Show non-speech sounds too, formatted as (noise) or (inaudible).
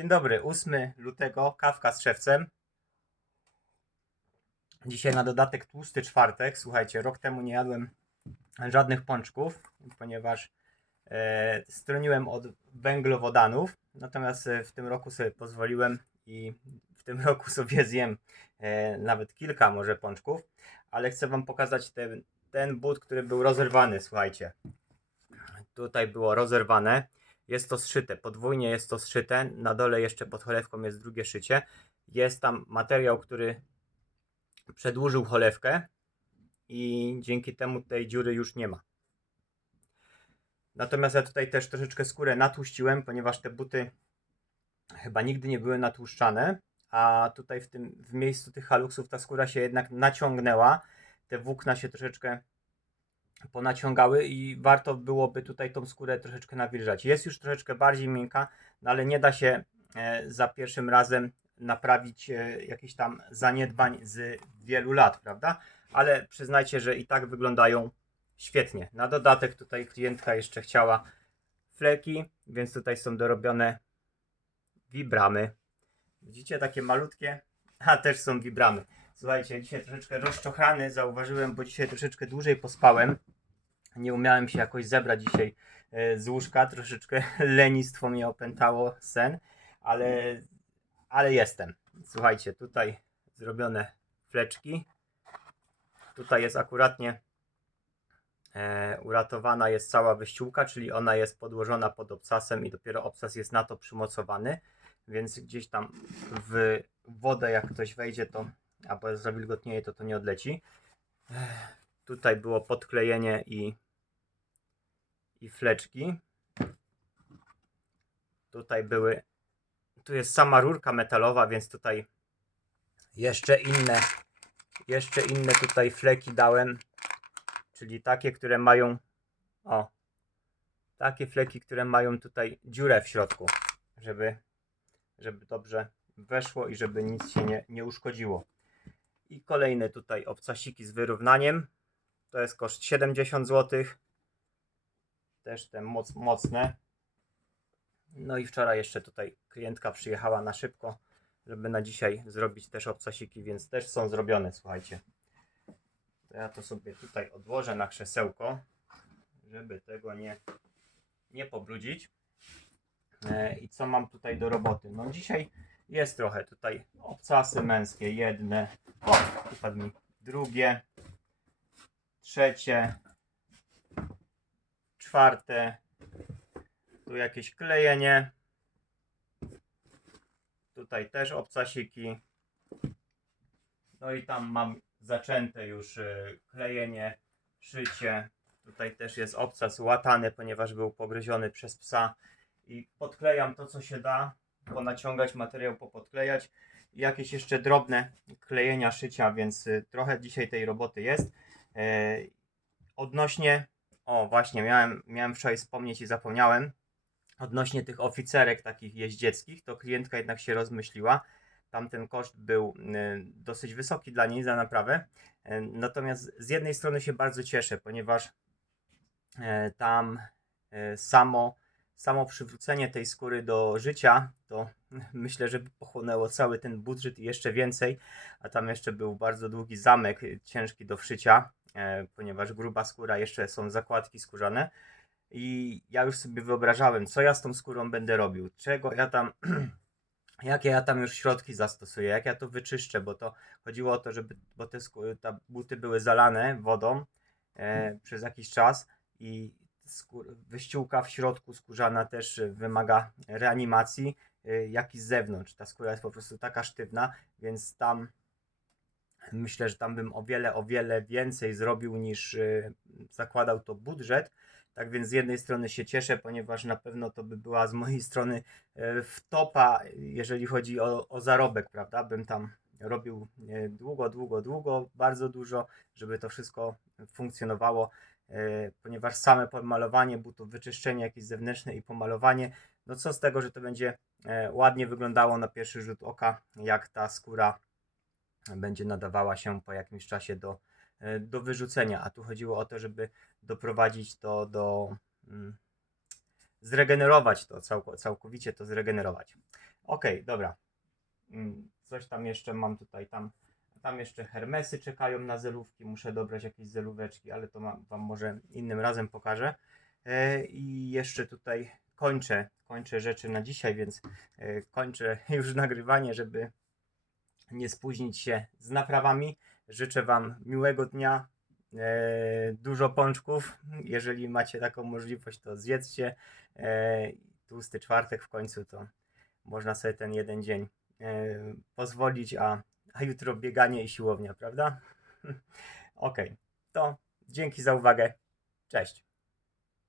Dzień dobry, 8 lutego, kawka z szewcem. Dzisiaj na dodatek tłusty czwartek. Słuchajcie, rok temu nie jadłem żadnych pączków, ponieważ e, stroniłem od węglowodanów. Natomiast e, w tym roku sobie pozwoliłem i w tym (laughs) roku sobie zjem e, nawet kilka może pączków, ale chcę Wam pokazać ten, ten but, który był rozerwany. Słuchajcie, tutaj było rozerwane. Jest to zszyte, podwójnie jest to zszyte. Na dole jeszcze pod cholewką jest drugie szycie. Jest tam materiał, który przedłużył cholewkę i dzięki temu tej dziury już nie ma. Natomiast ja tutaj też troszeczkę skórę natłuściłem, ponieważ te buty chyba nigdy nie były natłuszczane, a tutaj w tym w miejscu tych haluksów ta skóra się jednak naciągnęła. Te włókna się troszeczkę ponaciągały i warto byłoby tutaj tą skórę troszeczkę nawilżać. Jest już troszeczkę bardziej miękka, no ale nie da się e, za pierwszym razem naprawić e, jakichś tam zaniedbań z wielu lat, prawda? Ale przyznajcie, że i tak wyglądają świetnie. Na dodatek tutaj klientka jeszcze chciała fleki, więc tutaj są dorobione wibramy. Widzicie takie malutkie? A też są wibramy. Słuchajcie, dzisiaj troszeczkę rozczochrany zauważyłem, bo dzisiaj troszeczkę dłużej pospałem. Nie umiałem się jakoś zebrać dzisiaj e, z łóżka, troszeczkę (laughs) lenistwo mnie opętało sen, ale, ale jestem. Słuchajcie, tutaj zrobione fleczki. Tutaj jest akuratnie e, uratowana jest cała wyściółka, czyli ona jest podłożona pod obcasem i dopiero obcas jest na to przymocowany, więc gdzieś tam w wodę jak ktoś wejdzie to albo zawilgotnieje to to nie odleci. Tutaj było podklejenie i, i fleczki. Tutaj były, tu jest sama rurka metalowa, więc tutaj jeszcze inne, jeszcze inne tutaj fleki dałem, czyli takie, które mają, o, takie fleki, które mają tutaj dziurę w środku, żeby, żeby dobrze weszło i żeby nic się nie, nie uszkodziło. I kolejne tutaj obcasiki z wyrównaniem. To jest koszt 70 zł. Też te moc, mocne. No i wczoraj jeszcze tutaj klientka przyjechała na szybko, żeby na dzisiaj zrobić też obcasiki, więc też są zrobione, słuchajcie. To ja to sobie tutaj odłożę na krzesełko, żeby tego nie, nie pobrudzić. E, I co mam tutaj do roboty? No dzisiaj jest trochę tutaj obcasy męskie, jedne, o, upadł mi drugie, trzecie, czwarte, tu jakieś klejenie, tutaj też obcasiki, no i tam mam zaczęte już y, klejenie, szycie, tutaj też jest obcas łatany, ponieważ był pogryziony przez psa. I podklejam to co się da, ponaciągać materiał, popodklejać jakieś jeszcze drobne klejenia szycia, więc y, trochę dzisiaj tej roboty jest. E, Odnośnie, o właśnie, miałem, miałem wczoraj wspomnieć i zapomniałem, odnośnie tych oficerek takich jeździeckich, to klientka jednak się rozmyśliła. Tamten koszt był y, dosyć wysoki dla niej za naprawę. E, Natomiast z jednej strony się bardzo cieszę, ponieważ e, tam samo, samo przywrócenie tej skóry do życia, to (laughs) myślę, że pochłonęło cały ten budżet i jeszcze więcej, a tam jeszcze był bardzo długi zamek, y, ciężki do wszycia, e, ponieważ gruba skóra, jeszcze są zakładki skórzane. I ja już sobie wyobrażałem, co ja z tą skórą będę robił, czego ja tam, (clears throat) jakie ja tam już środki zastosuję, jak ja to wyczyszczę, bo to chodziło o to, żeby, bo te skó- te buty były zalane wodą e, przez jakiś czas i wyściółka w środku skórzana też wymaga reanimacji, e, jak i z zewnątrz. Ta skóra jest po prostu taka sztywna, więc tam myślę, że tam bym o wiele, o wiele więcej zrobił niż e, zakładał to budżet. Tak więc z jednej strony się cieszę, ponieważ na pewno to by była z mojej strony e, wtopa, jeżeli chodzi o, o zarobek, prawda? Bym tam robił e, długo, długo, długo, bardzo dużo, żeby to wszystko funkcjonowało, e, ponieważ same pomalowanie butów, wyczyszczenie jakieś zewnętrzne i pomalowanie, no co z tego, że to będzie e, ładnie wyglądało na pierwszy rzut oka, jak ta skóra będzie nadawała się po jakimś czasie do, do wyrzucenia, a tu chodziło o to, żeby doprowadzić to do mm, zregenerować to, całko, całkowicie to zregenerować. Okej, dobra. Coś tam jeszcze mam tutaj, tam, tam jeszcze hermesy czekają na zelówki. Muszę dobrać jakieś zelóweczki, ale to wam może innym razem pokażę. E, I jeszcze tutaj kończę, kończę rzeczy na dzisiaj, więc e, kończę (laughs) już nagrywanie, żeby nie spóźnić się z naprawami. Życzę Wam miłego dnia, e, dużo pączków. Jeżeli macie taką możliwość, to zjedzcie. Tłusty czwartek w końcu, to można sobie ten jeden dzień pozwolić, a, a jutro bieganie i siłownia, prawda? (laughs) Okej, to dzięki za uwagę. Cześć.